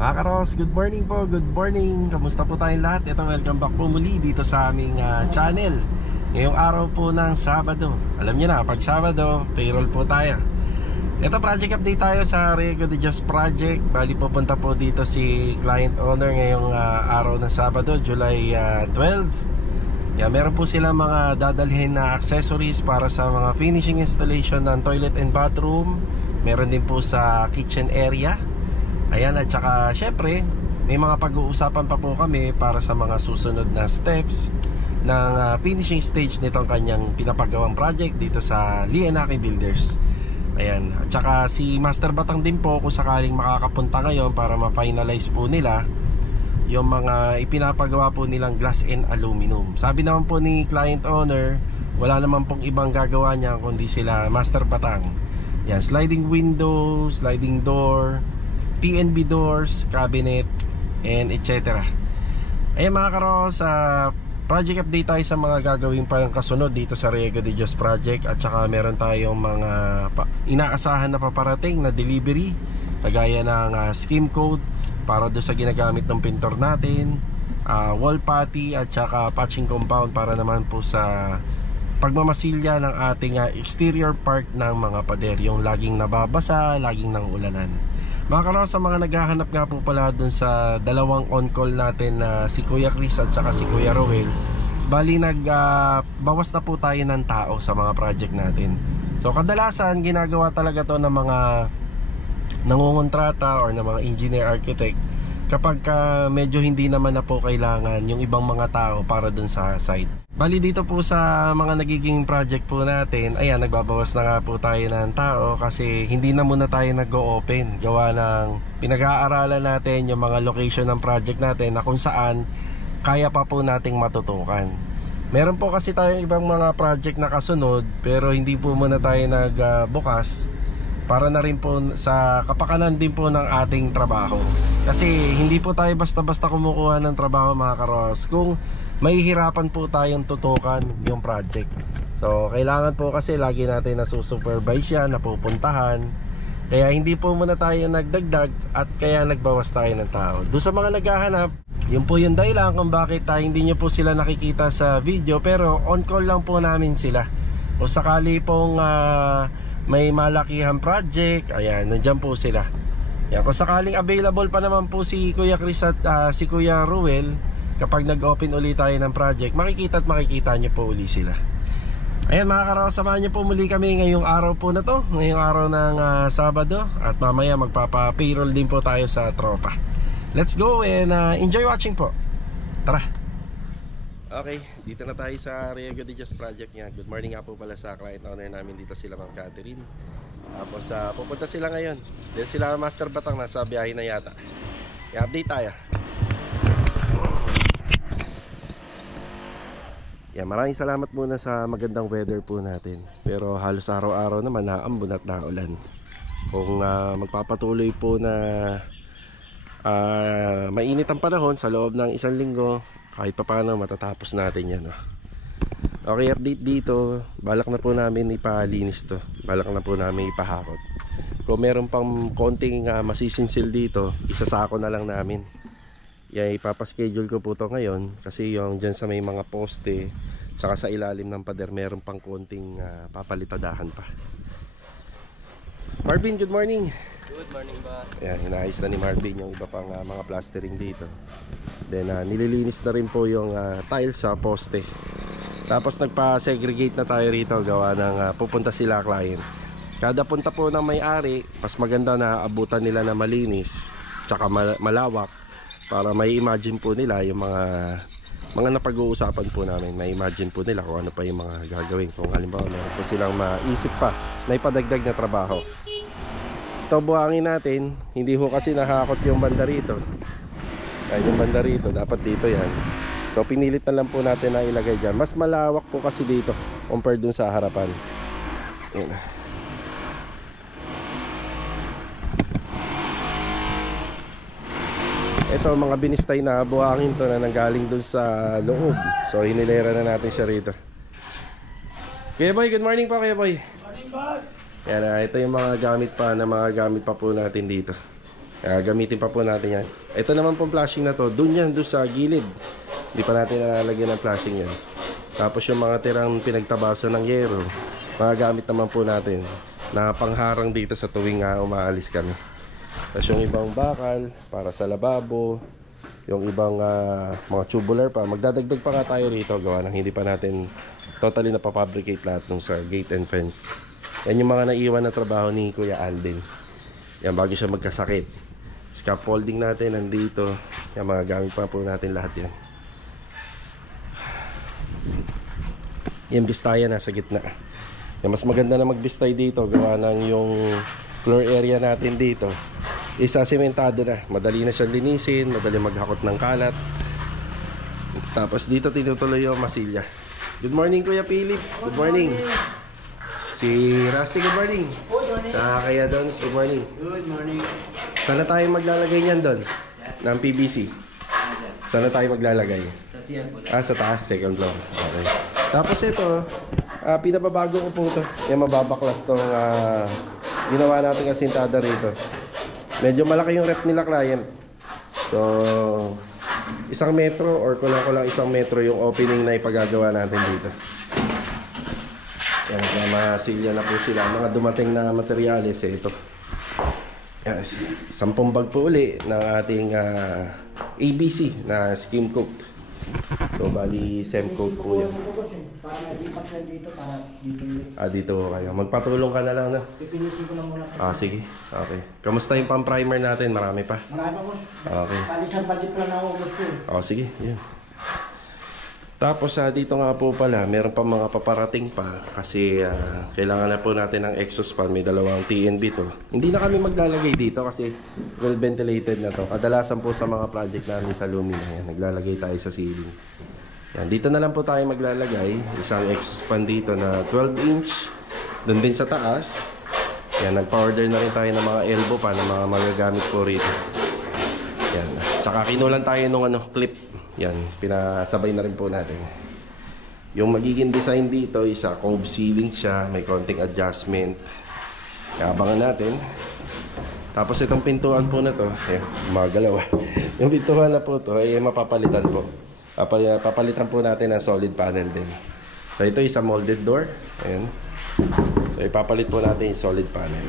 Mga karos, good morning po, good morning. Kamusta po tayong lahat? Ito, welcome back po muli dito sa aming channel. Ngayong araw po ng Sabado. Alam niyo na, pag Sabado, payroll po tayo. Ito, project update tayo sa Riego de Dios project. Bali, pupunta po dito si client owner ngayong araw ng Sabado, July 12. Meron po sila mga dadalhin na accessories para sa mga finishing installation ng toilet and bathroom. Meron din po sa kitchen area. Ayan, at saka syempre may mga pag-uusapan pa po kami para sa mga susunod na steps ng finishing stage nitong kanyang pinapagawang project dito sa Lienaki Builders. Ayan, at saka si Master Batang din po kung sakaling makakapunta ngayon para ma-finalize po nila yung mga ipinapagawa po nilang glass and aluminum. Sabi naman po ni client owner, wala naman pong ibang gagawa niya kundi sila Master Batang. Yan, sliding window, sliding door, PNB doors, cabinet, and etc. Ayan mga karos, project update tayo sa mga gagawin pa ng kasunod dito sa Riego de Dios project. At saka meron tayong mga inaasahan na paparating na delivery, kagaya ng scheme code para doon sa ginagamit ng pintor natin, wall putty at saka patching compound para naman po sa pagmamasilya ng ating exterior part ng mga pader, yung laging nababasa, laging nangulanan. Mga karos, sa mga naghahanap nga po pala dun sa dalawang on-call natin na si Kuya Chris at saka si Kuya Roel, bali bawas na po tayo ng tao sa mga project natin. So kadalasan ginagawa talaga to ng mga nangungontrata or ng mga engineer architect kapag medyo hindi naman na po kailangan yung ibang mga tao para dun sa site. Bali dito po sa mga nagiging project po natin, ayan, nagbabawas na nga po tayo ng tao kasi hindi na muna tayo nag-o-open. Gawa ng pinag-aaralan natin yung mga location ng project natin na kung saan kaya pa po nating matutukan. Meron po kasi tayong ibang mga project na kasunod pero hindi po muna tayo nagbukas para na rin po sa kapakanan din po ng ating trabaho. Kasi hindi po tayo basta-basta kumukuha ng trabaho mga karos kung mahihirapan po tayong tutukan yung project. So kailangan po kasi lagi natin nasusupervise yan, napupuntahan. Kaya hindi po muna tayo nagdagdag at kaya nagbawas tayo ng tao. Doon sa mga naghahanap, yun po yung dahilan kung bakit hindi nyo po sila nakikita sa video, pero on call lang po namin sila. O sakali pong may malakihan project, ayan, nandyan po sila. Yan, kung sakaling available pa naman po si Kuya Chris at si Kuya Ruel, kapag nag-open ulit tayo ng project, makikita at makikita nyo po uli sila. Ayan mga karos, samahan nyo po muli kami ngayong araw po na to, ngayong araw ng Sabado. At mamaya magpapa-payroll din po tayo sa tropa. Let's go and enjoy watching po. Tara. Okay, dito na tayo sa Riego de Dios project niya. Good morning nga po pala sa client owner namin dito, sila Ma'am Catherine. Tapos pupunta sila ngayon. Then sila Master Batang nasa biyahe na yata. I-update tayo. Yan, maraming salamat muna sa magandang weather po natin. Pero halos araw-araw naman naambon at naulan. Kung magpapatuloy po na mainit ang panahon sa loob ng isang linggo, kahit pa paano matatapos natin yan. Okay, update dito. Balak na po namin ipalinis to. Balak na po namin ipahakot. Kung meron pang konting masisinsil dito, isasako na lang namin. Yan, ipapaschedule ko po to ngayon. Kasi yung dyan sa may mga poste tsaka sa ilalim ng pader, meron pang konting papalitadahan pa. Marvin, good morning. Good morning, boss. Ayan, inaayos na ni Marvin yung iba pang mga plastering dito. Then nililinis na rin po yung tiles sa poste. Tapos nagpa-segregate na tayo rito, gawa ng pupunta sila client. Kada punta po ng may-ari, mas maganda na abutan nila na malinis tsaka malawak, para may imagine po nila yung mga napag-uusapan po namin. May imagine po nila kung ano pa yung mga gagawin. Kung halimbawa meron po silang maisip pa na ipadagdag na trabaho. Ito buhangin natin, hindi ho kasi nakakot yung banda rito. Ay, yung banda rito, dapat dito yan. So pinilit na lang po natin na ilagay dyan. Mas malawak po kasi dito compared dun sa harapan. Yan. Ito mga binistay na buhangin to na nanggaling dun sa loob. So hinilera na natin siya rito. Kuya Boy, good morning po Kuya Boy. Good morning, boss. Yan, ito yung mga gamit pa po natin dito. Gamitin pa po natin yan. Ito naman pong flashing na to, doon yan, doon sa gilid. Hindi pa natin nalalagyan ng flashing yan. Tapos yung mga tirang pinagtabasan ng yero, magagamit naman po natin na pangharang dito sa tuwing umaalis kami. Tapos yung ibang bakal para sa lababo, yung ibang mga tubular pa, magdadagdag pa nga tayo rito, gawa ng hindi pa natin totally napapabricate lahat nung sa gate and fence. Yan yung mga naiwan na trabaho ni Kuya Alden. Yan, bago siya magkasakit. Scaffolding natin nandito. Yan, mga gamit pa po natin lahat yan. Yan, bistaya nasa gitna. Yan, mas maganda na magbistay dito, gawa ng yung floor area natin dito isa sementado na, madali na siyang linisin, madali maghakot ng kalat. Tapos dito tinutuloy yung masilya. Good morning Kuya Philip. Good morning. Si Rusty, good morning. Kaya Dons, good morning. Good morning. Sana tayo maglalagay niyan doon ng PVC. Sana tayo maglalagay. Sa siyan po. Sa taas, second floor. Okay. Tapos ito, pinababago ko po ito. Yung mababaklas itong ginawa natin kasintada rito. Medyo malaki yung rep nila client. So, 1 metro or kulang-kulang 1 metro yung opening na ipagagawa natin dito. Yan, masilya na po sila. Mga dumating na materyales, ito. Yes. 10 bag po uli ng ating ABC na skim coat. So, bali, sem coat po yan. Para nalipat na dito, para dito. Dito kayo. Magpatulong ka na lang, no? Pipinisin ko lang muna. Sige. Okay. Kamusta yung pang-primer natin? Marami pa? Marami pa, boss. Okay. Palisang palit lang ako, boss. Sige. Yan. Tapos dito nga po pala, meron pa mga paparating pa kasi kailangan na po natin ng exhaust fan. May 2 TNB to. Hindi na kami maglalagay dito kasi well ventilated na to. Kadalasan po sa mga project namin sa Lumina, yan, naglalagay tayo sa ceiling. Yan, dito na lang po tayo maglalagay. Isang exhaust fan dito na 12 inch. Doon din sa taas. Yan, nagpa-order na rin tayo ng mga elbow pa na mga magagamit po rito. Yan. Tsaka kinulan tayo ng clip. Yan, pinasabay na rin po natin. Yung magiging design dito, isa cove ceiling siya, may konting adjustment. Kaya abangan natin. Tapos itong pintuan po na to, magalaw. Yung pintuan na po to, ay mapapalitan po. Papalitan po natin ng solid panel din. So ito isa molded door. Ayan. So ipapalit po natin yung solid panel.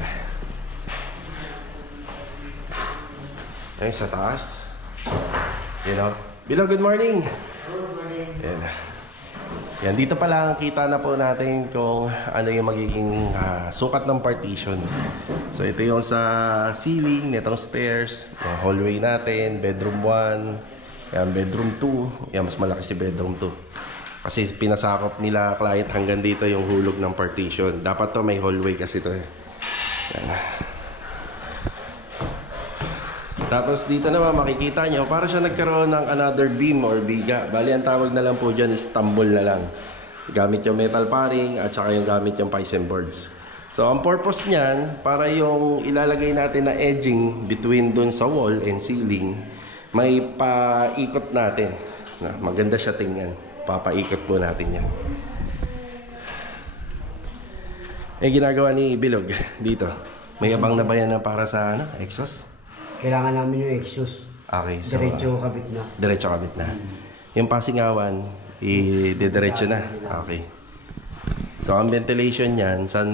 Ayan sa taas. You know. Bilo, good morning. Good morning. Yan, dito pa lang kita na po natin kung ano yung magiging sukat ng partition. So ito yung sa ceiling, nitong stairs, yung hallway natin, bedroom 1, yan, bedroom 2, yan, mas malaki si bedroom 2. Kasi pinasakop nila client hanggang dito yung hulog ng partition. Dapat to may hallway kasi to. Yan. Tapos dito naman makikita nyo, para siya nagkaroon ng another beam or biga. Bali, ang tawag na lang po dyan is tumble na lang. Gamit yung metal paring at saka yung gamit yung Python boards. So, ang purpose niyan, para yung ilalagay natin na edging between dun sa wall and ceiling, may paikot natin. Maganda siya tingnan. Papaikot po natin yan. Ginagawa ni Bilog dito. May abang na ba yan para sa exhaust? Kailangan namin yung exhaust. Okay, so Diretso kabit na. Diretso kabit na. Yung pasingawan, i-diretso na. Okay. So ang ventilation niyan, saan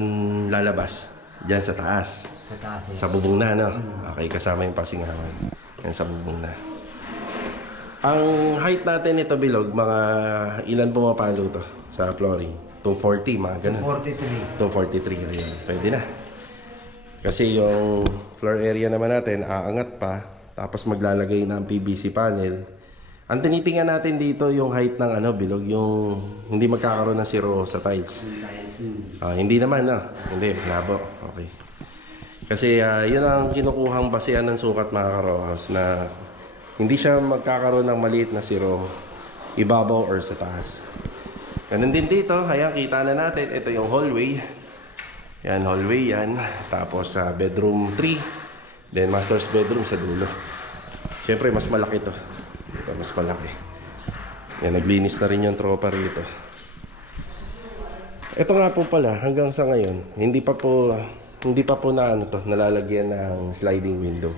lalabas? Diyan sa taas. Sa taas. Sa bubong na, no? Okay, kasama yung pasingawan. Yan sa bubong na. Ang height natin ito, Bilog, mga ilan pumapalo to sa flooring? 240, mga ganun. 243. 243, ayun. Pwede na. Kasi yung floor area naman natin, aangat pa. Tapos maglalagay ng PVC panel. Ang tinitingnan natin dito yung height ng Bilog, yung hindi magkakaroon ng zero sa tiles. Hindi naman, no? Hindi, labo. Okay. Kasi yun ang kinukuhang basehan ng sukat, mga karohaus, na hindi siya magkakaroon ng maliit na zero ibabaw or sa taas. Ganun din dito, ayan, kita na natin. Ito yung hallway. Yan, hallway yan. Tapos bedroom 3. Then master's bedroom sa dulo. Siyempre, mas malaki to. Ito, mas malaki. Yan, naglinis na rin yung tropa rito. Ito nga po pala, hanggang sa ngayon, hindi pa po na nalalagyan ng sliding window.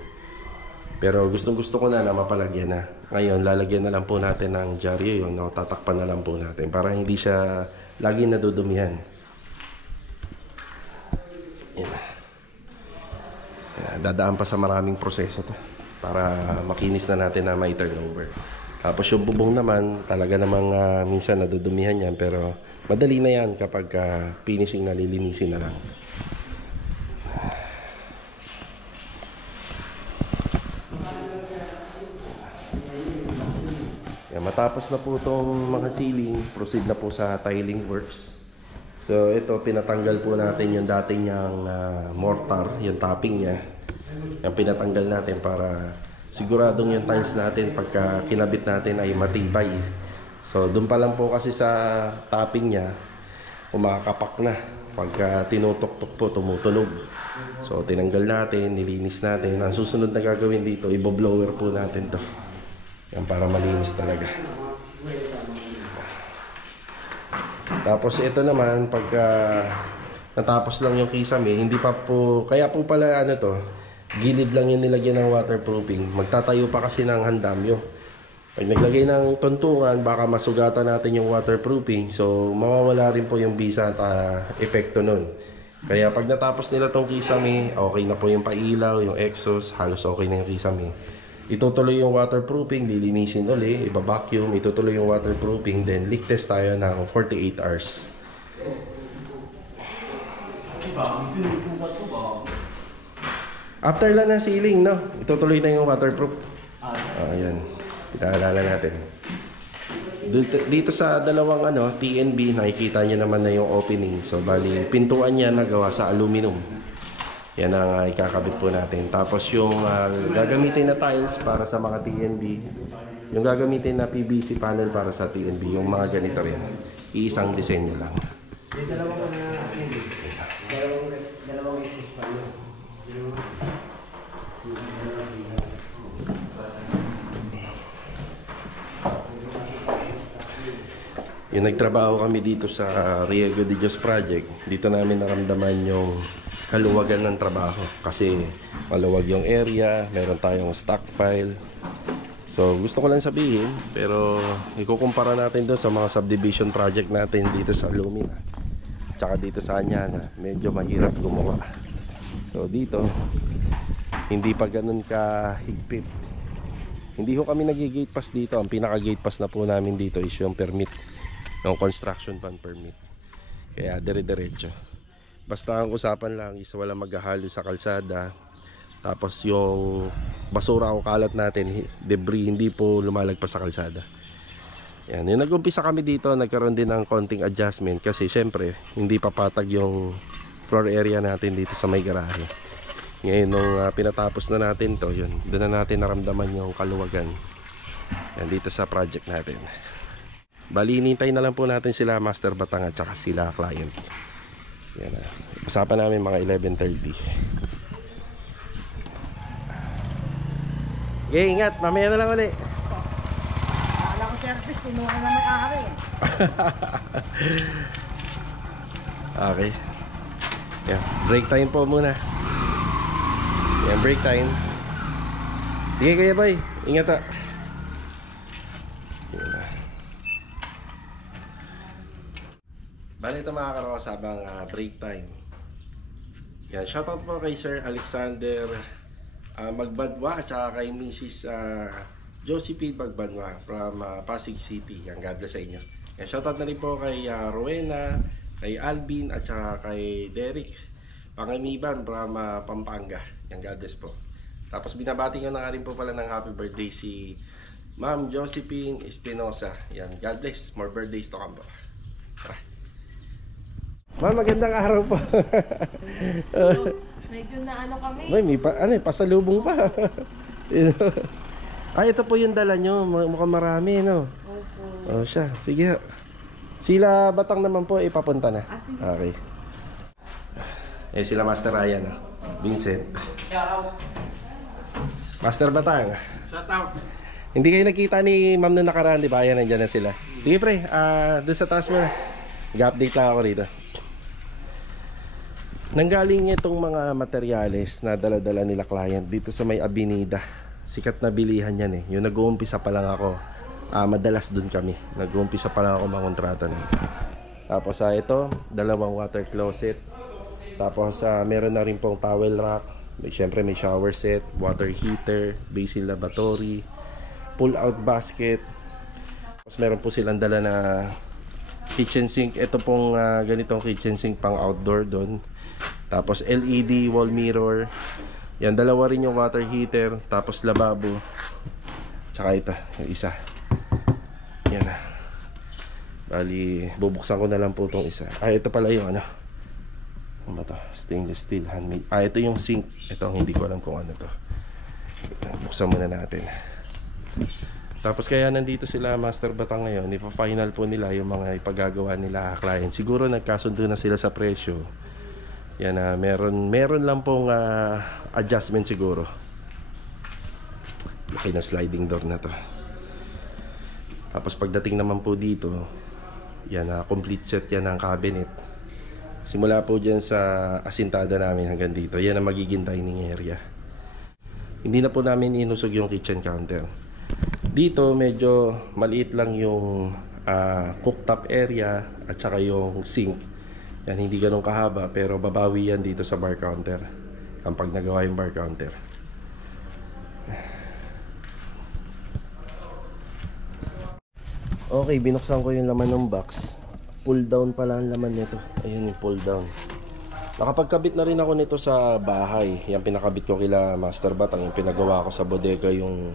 Pero gustong-gusto ko na mapalagyan na. Ngayon, lalagyan na lang po natin ng dyaryo yun. No? Tatakpan na lang po natin para hindi siya lagi nadudumihan. Yan. Dadaan pa sa maraming proseso to para makinis na natin na may turnover. Tapos yung bubong naman, talaga namang minsan nadudumihan yan. Pero madali na yan kapag finishing na, lilinisin na lang. Yan, matapos na po itong mga ceiling, proceed na po sa tiling works. So ito, pinatanggal po natin yung dati niyang mortar, yung topping niya. Yung pinatanggal natin para siguradong yung tiles natin pagka kinabit natin ay matibay. So doon pa lang po kasi sa topping niya, kumakapak na. Pagka tinutok-tok po, tumutunog. So tinanggal natin, nilinis natin. Ang susunod na gagawin dito, iboblower po natin to. Yan, para malinis talaga. Tapos ito naman, pagka natapos lang yung kisame, hindi pa po, kaya po pala ano to, gilid lang yung nilagyan ng waterproofing. Magtatayo pa kasi ng handamyo. Pag naglagay ng tuntungan, baka masugatan natin yung waterproofing. So mawawala rin po yung bisa at epekto nun. Kaya pag natapos nila tong kisame, okay na po yung pailaw, yung exhaust, halos okay na yung kisame. Itutuloy yung waterproofing, lilinisin ulit, iba-vacuum, itutuloy yung waterproofing, then leak test tayo ng 48 hours. After lang ng ceiling, no? Itutuloy na yung waterproof. Ayan. Pinaalala natin. Dito sa dalawang TNB, nakikita nyo naman na yung opening. So, bali, pintuan niya nagawa sa aluminum. Yan ang ikakabit po natin. Tapos yung gagamitin na tiles para sa mga TNB, yung gagamitin na PVC panel para sa TNB, yung mga ganito rin. Iisang disenyo lang. Dalawang exhaust pa yun. Yung nagtrabaho kami dito sa Riego de Dios Project, dito namin naramdaman yung kaluwagan ng trabaho kasi maluwag yung area, meron tayong stock file. So gusto ko lang sabihin, pero ikukumpara natin doon sa mga subdivision project natin dito sa Lumina tsaka dito sa Anyana, medyo mahirap gumawa. So dito hindi pa ganun kahigpit. Hindi ko kami nag-gate pass dito. Ang pinaka gate pass na po namin dito is yung permit, yung construction fund permit. Kaya dire-diretso. Basta ang usapan lang is wala maghahalo sa kalsada. Tapos yung basura o kalat natin, debris, hindi po lumalagpas sa kalsada. Yan, yung nag-umpisa kami dito, nagkaroon din ng konting adjustment kasi syempre hindi papatag yung floor area natin dito sa may garahe. Ngayon nung pinatapos na natin to, yun, doon na natin naramdaman yung kaluwagan. Yan, dito sa project natin. Bali, hinintay na lang po natin sila Master Batang at saka sila client. Yan na. Usapan namin mga 11:30. Okay, ingat. Mamaya na lang ulit. Akala ko service, kinuha na may-ari. Okay. Yan. Break time po muna. Yan, break time. Sige, Kuya Boy. Ingat ha. Yan na. Bali ito mga karokas habang break time. Yan, shoutout po kay Sir Alexander Magbadwa at saka kay Mrs. Josephine Magbadwa from Pasig City. Yan, God bless sa inyo. Yan, shoutout na rin po kay Rowena, kay Alvin at saka kay Derek Pangamiban from Pampanga. Yan, God bless po. Tapos binabati ko na nga rin po pala ng happy birthday si Ma'am Josephine Espinosa. Yan, God bless. More birthdays to come po. Ma'am, magandang araw po. Medyo na ano kami. May pasalubong pa. Ay, ito po yung dala nyo. Mukhang marami, no? Opo. O siya, sige. Sila Batang naman po, ipapunta na. Sige. Okay. Sila Master Ryan, Vincent. Master Batang. Shut out. Hindi kayo nakita ni Ma'am na nakaraan, di ba? Ayan, nandiyan na sila. Sige pre, doon sa taas mo na. Nag-update lang ako rito. Nanggaling itong mga materyales na dala-dala nila client dito sa may Avenida sikat na bilihan yan eh. Yung nag-uumpisa pa lang ako, madalas dun kami. Nag-uumpisa pa lang ako mangontrata na. Tapos ito, dalawang water closet. Tapos meron na rin pong towel rack. Siyempre may shower set, water heater, basin lavatory, pull out basket. Tapos meron po silang dala na kitchen sink. Ito pong ganitong kitchen sink pang outdoor doon. Tapos LED wall mirror. Yan, dalawa rin yung water heater. Tapos lababo. Tsaka ito, yung isa. Yan na. Bali, bubuksan ko na lang po itong isa. Ito pala yung ano. Ano ba ito? Stainless steel handmade. Ito yung sink. Ito, hindi ko alam kung ano to. Buksan muna natin. Tapos kaya nandito sila Master Batang ngayon, ipa-final po nila yung mga ipagagawa nila client. Siguro nagkasundo na sila sa presyo. Yan na, meron lang pong adjustment siguro. Laki na sliding door na to. Tapos pagdating naman po dito, yan na, complete set yan ng cabinet. Simula po dyan sa asintada namin hanggang dito. Yan ang magiging dining area. Hindi na po namin inusog yung kitchen counter. Dito medyo maliit lang yung cooktop area at saka yung sink. Yan, hindi ganun kahaba pero babawi yan dito sa bar counter kapag nagawa yung bar counter. Okay, binuksan ko yung laman ng box. Pull down pala ang laman nito. Ayun yung pull down. Nakapagkabit na rin ako nito sa bahay. Yan, pinakabit ko kila Master Batang. Yung pinagawa ko sa bodega yung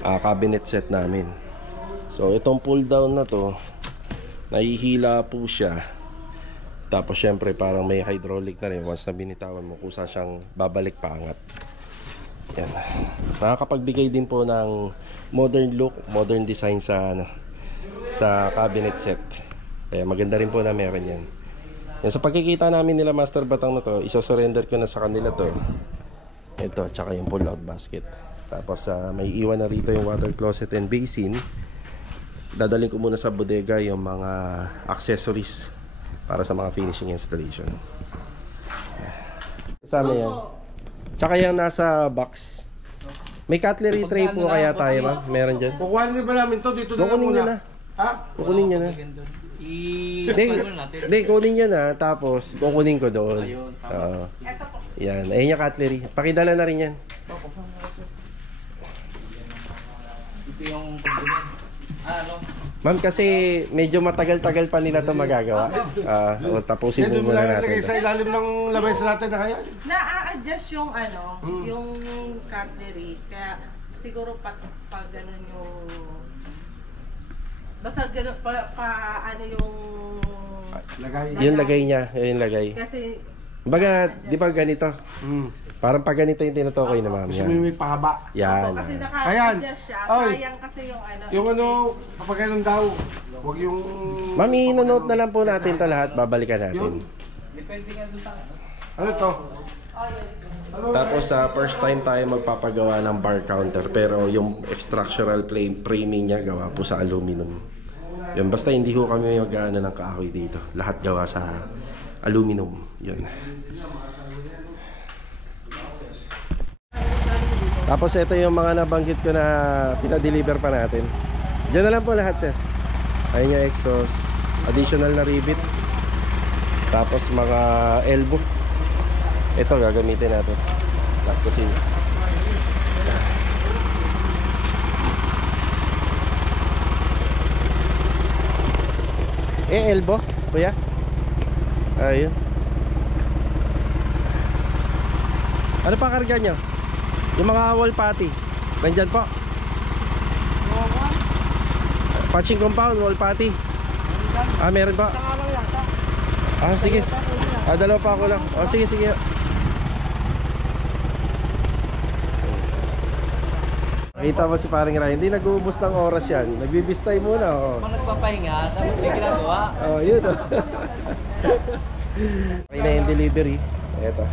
cabinet set namin. So itong pull down na to, nahihila po siya. Tapos syempre parang may hydraulic na rin. Once na binitawan mo, kusa siyang babalik paangat. Yan. Nakakapagbigay din po ng modern look, modern design sa cabinet set. Kaya maganda rin po na meron yan. Yan, sa pagkikita namin nila Master Batang na to, iso-surrender ko na sa kanila to. Ito, tsaka yung pull out basket. Tapos may iwan na rito yung water closet and basin. Dadalhin ko muna sa bodega yung mga accessories para sa mga finishing installation. Kasama yan. Tsaka yan nasa box. May cutlery tray po kaya tayo, ma'am? Meron dyan. Kukuhanin ba namin to? Dito na kukunin nyo na. Ha? Kukunin nyo na. Hindi, kunin nyo na. Tapos kukunin ko doon. Yan. Ayun yung cutlery. Pakidala na rin yan. Ito yung compliment. Ma'am, kasi medyo matagal-tagal pa nila ito magagawa. Tapusin mo muna natin. Sa ilalim ng lamesa natin na kaya? Na-a-adjust yung yung cutlery. Kaya siguro pa ganun yung... Basta ganun ano yung... Lagay. Yung lagay niya, yung lagay. Kasi... Baga, di ba ganito? Parang pag ganito yung tinutukoy na ma'am. Kasi may pahaba. Yan. Kasi naka-adjust siya. Sayang kasi yung Yung kapag ganun daw, huwag yung... Ma'am, i-note na lang po natin ito lahat. Babalikan natin. Depende nga doon sa Ano to? Tapos first time tayo magpapagawa ng bar counter, pero yung structural framing niya gawa po sa aluminum. Yun, basta hindi ho kami mag-ano ng kahoy dito. Lahat gawa sa aluminum. Yun. Tapos ito yung mga nabanggit ko na pinadeliver pa natin. Diyan na lang po lahat, sir. Ayun yung exhaust, additional na rivet, tapos mga elbow. Ito gagamitin natin. Plastosin. Elbow, kuya. Ayun. Ano pa karga nyo? Yung mga wall putty. Nandyan po. Patching compound, wall putty. Meron po. Sige. Dalawa pa ako lang. Sige. Kita mo si paring Ryan, hindi nag-uubos ng oras yan. Nagbibistay muna. Kung nagpapahinga, dapat may ginagawa. Yun. Okay na yung delivery. Eto.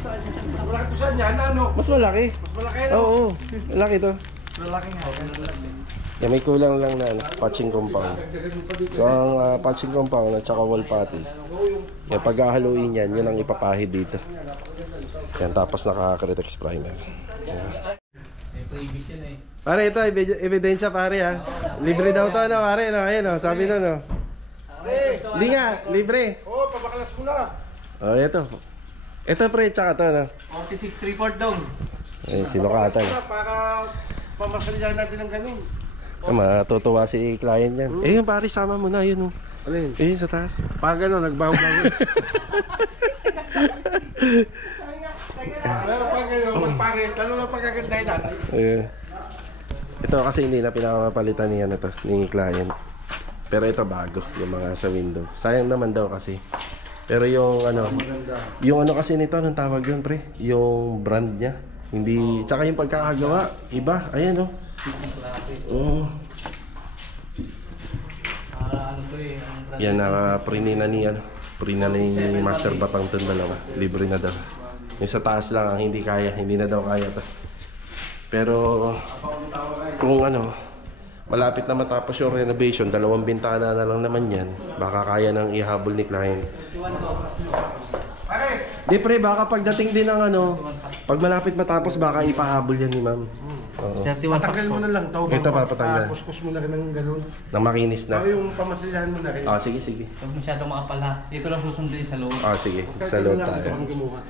Mas malaki to saan yan, ano? Mas malaki. Mas malaki, no? Oo, malaki to. Malaki nga. May kulang lang na patching compound. So ang patching compound at saka wall putty, yung paghahaluin yan, yun ang ipapahid dito. Yan, tapos naka-Critex primer. Pare, ito, ebidensya pare ha. Libre daw to, ano pare, no? Ayan, no? Sabi no, no? Hindi nga, libre. Oh, pabakalas mo na. Oh, ito. Ito pre, tsaka to, no? 4634 dong. Ayun, sinukatan. Para pamasalyahan natin ng ganun. Matutuwa si client yan. Eh, yung pare, sama mo na, yun. Ano yun? Eh, sa taas. Pag gano'n, nagbaho-baho. Pero pag gano'n, magpangit, lalo na pagkagandahin natin. Ayun. Ito kasi hindi na pinakamapalitan niya na to, ni client. Pero ito bago, yung mga sa window. Sayang naman daw kasi. Pero yung ano kasi nito, anong tawag yun pre? Yung brand niya. Hindi, tsaka yung pagkakagawa, iba. Ayan oh. Oo. Yan, prinina ni Master Batang itong dalawa. Libre na daw. Yung sa taas lang, hindi kaya. Hindi na daw kaya to. Pero kung malapit na matapos yung renovation, 2 bintana na lang naman yan, baka kaya nang ihabol ni client. Di pre, baka pagdating din ng pag malapit matapos, baka ipahabol yan ni ma'am. Oo. Patagal mo na lang to. Ito papatanggal. Kuskus mo na rin ng gano'n. Nang makinis na. Yung pamasalyahan mo na rin. Sige, sige. Huwag masyadong makapal ha. Dito lang susundin sa loob. Sige. Sa loob tayo.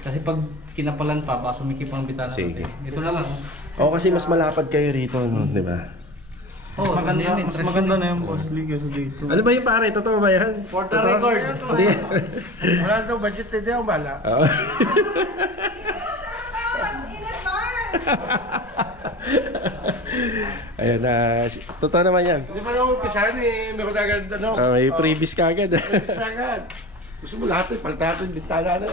Kasi pag kinapalan pa, baka sumikip ang bitana. Sige. Dito na lang. Kasi mas malapad kayo rito, no? Di ba? Oh, Mas maganda na yung boss Lee kasi dito. Ano ba yung pare? Totoo ba yan? For the record. Hindi. Wala daw budget, hindi ako bala. Oo. Ayan totoo naman yan. Hindi pa naman umpisahan meron agad May previous ka agad. Previous agad. Gusto mo lahat paltatin, bintana na.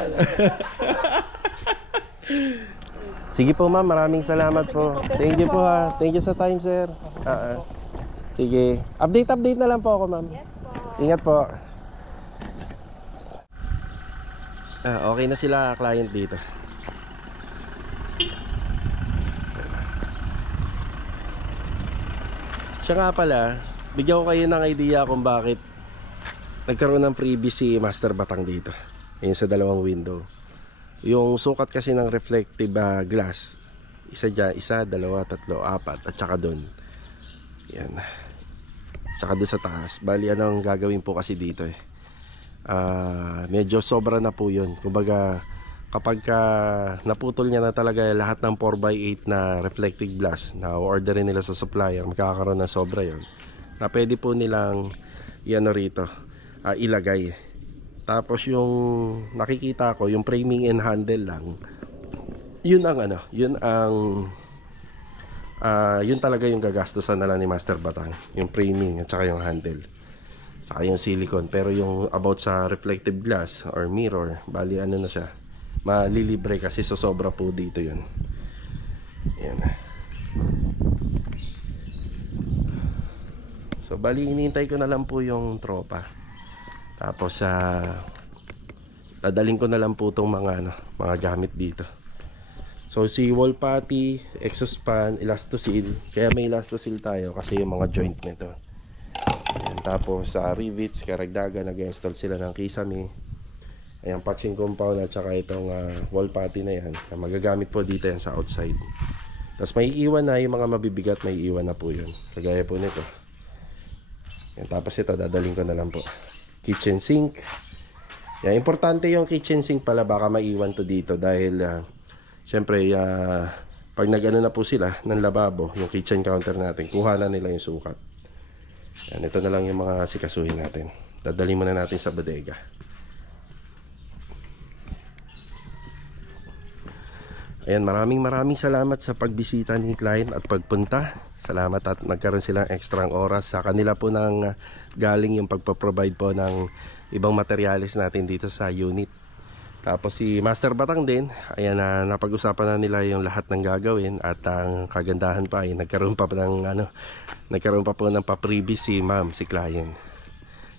Sige po ma'am, maraming salamat po. Thank you po ha. Thank you sa time sir. Sige. Update na lang po ako ma'am. Yes po. Ingat po. Okay na sila client dito. Siya nga pala, bigyan ko kayo ng idea kung bakit nagkaroon ng freebie si Master Batang dito. Ayun sa 2 window. Yung sukat kasi ng reflective glass, isa dyan, 1, 2, 3, 4 at saka doon. Yan. Tsaka doon sa taas. Bali anong gagawin po kasi dito medyo sobra na po yun. Kumbaga kapag naputol niya na talaga lahat ng 4x8 na reflective glass na orderin nila sa supplier, magkakaroon ng sobra yon na pwede po nilang rito ilagay. Tapos yung nakikita ko, yung framing and handle lang, yun talaga yung gagastusan na lang ni Master Batang, yung framing at saka yung handle saka yung silicone. Pero yung about sa reflective glass or mirror, bali na siya, malilibre kasi sobra po dito yun. Ayan. So bali hinihintay ko na lang po yung tropa. Tapos dadaling ko na lang po itong mga gamit dito. So si wall putty, exhaust fan, elastosil. Kaya may elastosil tayo kasi yung mga joint nito. Ayan. Tapos rivets, karagdagan, nag-install sila ng kisame. Ayan, patching compound at saka itong wall putty na yan na magagamit po dito yan sa outside. Tapos may iwan na yung mga mabibigat, may iwan na po yun. Kagaya po nito. Ayan, tapos ito dadaling ko na lang po. Kitchen sink. Yan, importante yung kitchen sink pala, baka maiwan to dito dahil syempre pag nagano na po sila ng lababo, yung kitchen counter natin, kuha na nila yung sukat. Yan, ito na lang yung mga sikasuhin natin. Dadali muna natin sa bodega. Ayan, maraming salamat sa pagbisita ni client at pagpunta. Salamat at nagkaroon silang ekstrang oras. Sa kanila po nang galing yung pagpaprovide po ng ibang materialis natin dito sa unit. Tapos si Master Batang din, ayan, napag-usapan na nila yung lahat ng gagawin. At ang kagandahan pa ay nagkaroon pa po ng pa-freebie si ma'am, si client.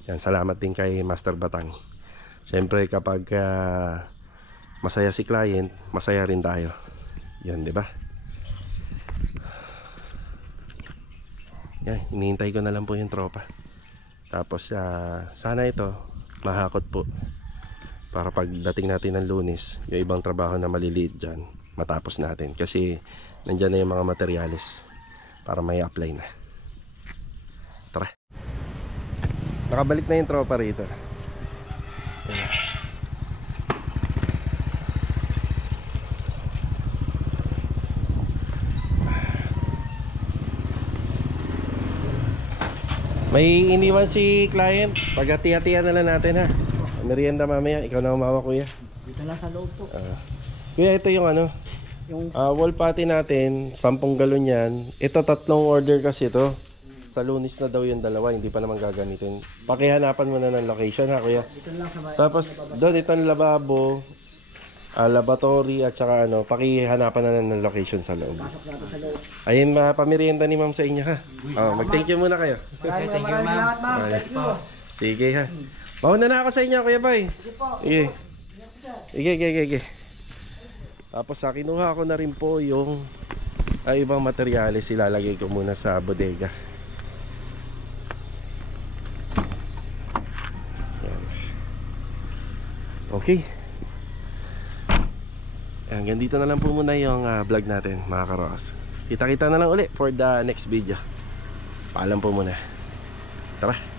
Yan, salamat din kay Master Batang. Siyempre kapag masaya si client, masaya rin tayo. Yan, di ba? Yan, hinihintay ko na lang po yung tropa. Tapos sana ito mahakot po para pagdating natin ng Lunes, yung ibang trabaho na maliliit dyan matapos natin. Kasi nandyan na yung mga materyales para may apply na. Tara. Nakabalik na yung tropa rito. Ayan. May iniwan si client. Pag-hati-hatian na lang natin ha. Merienda mamaya. Ikaw na umawa kuya. Dito lang sa loob po. Kuya, ito yung ano, Yung wall patty natin, 10 galon yan. Ito 3 order kasi ito. Sa Lunes na daw yung dalawa, hindi pa naman gagamitin. Pakihanapan mo na ng location ha kuya. dito lang sa Tapos doon itong lababo, laboratory at saka ano, pakihanapan na ng location sa loob. pasok natin sa loob. Ayun, pamirienda ni ma'am sa inyo ha. Mag-thank you muna kayo. Maraming salamat, ma'am. Thank you. Sige ha. Mauna na ako sa inyo kuya Bay. Sige. Sige. Tapos kinuha ko na rin po yung ibang materyales, ilalagay ko muna sa bodega. Yan. Okay. Hanggang dito na lang po muna yung vlog natin mga karos. Kita-kita na lang ulit for the next video. Paalam po muna. Tara.